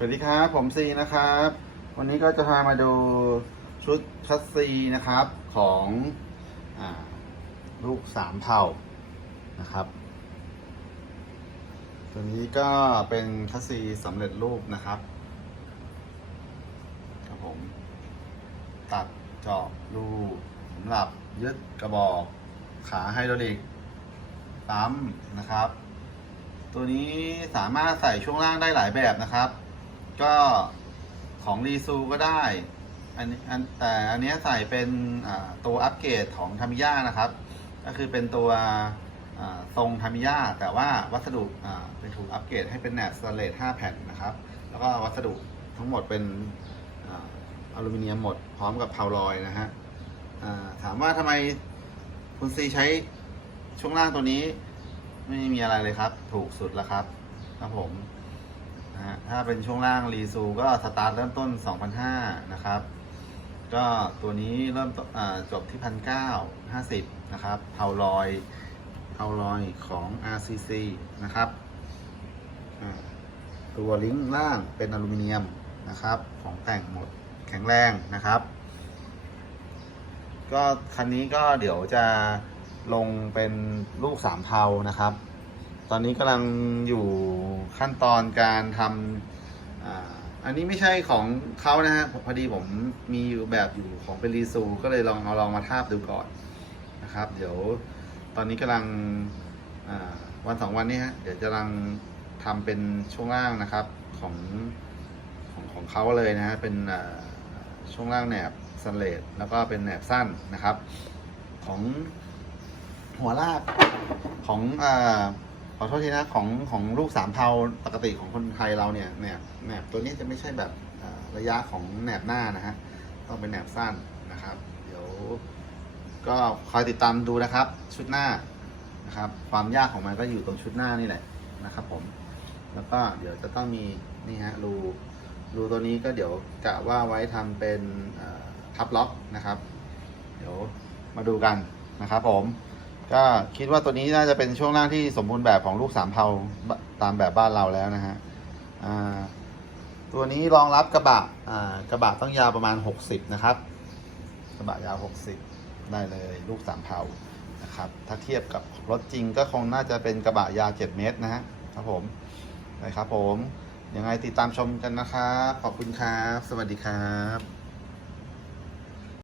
สวัสดีครับ ผมซีนะครับ วันนี้ก็จะพามาดูชุดชัสซีนะครับของอลูกสามเท่านะครับ ตัวนี้ก็เป็นชัสซีสำเร็จรูปนะครับครับผมตัดเจาะรูสำหรับยึดกระบอกขาไฮดรอลิกปั๊มนะครับ ตัวนี้สามารถใส่ช่วงล่างได้หลายแบบนะครับ ก็ของรีซูก็ได้ อันอันแต่อันนี้ใส่เป็นตัวอัปเกรดของทามิยานะครับ ก็คือเป็นตัวทรงทามิยาแต่ว่าวัสดุเป็นถูกอัปเกรดให้เป็นแหนบสเลส5แผ่นนะครับ แล้วก็วัสดุทั้งหมดเป็นอลูมิเนียมหมดพร้อมกับเพาลอยนะฮะถามว่าทำไมคุณซีใช้ช่วงล่างตัวนี้ ไม่มีอะไรเลยครับ ถูกสุดแล้วครับครับผม นะฮะถ้าเป็นช่วงล่างรีซูก็สตาร์ทเริ่มต้น 2,500 นะครับ ก็ตัวนี้เริ่มจบที่1,950 นะครับเผาลอยเผาลอยของ RCC นะครับตัวลิงก์ล่างเป็นอลูมิเนียมนะครับ ของแต่งหมดแข็งแรงนะครับ ก็คันนี้ก็เดี๋ยวจะลงเป็นลูกสามเทานะครับ ตอนนี้กำลังอยู่ขั้นตอนการทำอ่าอันนี้ไม่ใช่ของเขานะฮะผมพอดีผมมีอยู่แบบอยู่ของเป็นรีซูก็เลยลองเอาลองมาทาบดูก่อนนะครับ เดี๋ยวตอนนี้กำลังวันสองวันนี้ฮะเดี๋ยวจะกำลังทำเป็นช่วงล่างนะครับของของของเขาเลยนะฮะเป็นช่วงล่างแหนบสแตนเลสแล้วก็เป็นแหนบสั้นนะครับ ของหัวลากของอ่า ขอโทษทีนะของของลูกสามเทาปกติของคนไทยเราเนี่ยแหนบแหนบตัวนี้จะไม่ใช่แบบระยะของแหนบหน้านะฮะต้องเป็นแหนบสั้นนะครับ เดี๋ยวก็คอยติดตามดูนะครับ ชุดหน้านะครับ ความยากของมันก็อยู่ตรงชุดหน้านี่แหละนะครับ ผม แล้วก็เดี๋ยวจะต้องมีนี่ฮะรูรูตัวนี้ก็เดี๋ยวกะว่าไว้ทำเป็นทับล็อกนะครับ เดี๋ยวมาดูกันนะครับผม ก็คิดว่าตัวนี้น่าจะเป็นช่วงล่างที่สมบูรณ์แบบของลูกสามเทาตามแบบบ้านเราแล้วนะฮะตัวนี้รองรับกระบะกระบะต้องยาวประมาณ 60 นะครับ กระบะยาว 60 ได้เลยลูกสามเทานะครับ ถ้าเทียบกับรถจริงก็คงน่าจะเป็นกระบะยาว 7 เมตรนะฮะครับผมนะครับผมยังไงติดตามชมกันนะครับ ขอบคุณครับ สวัสดีครับ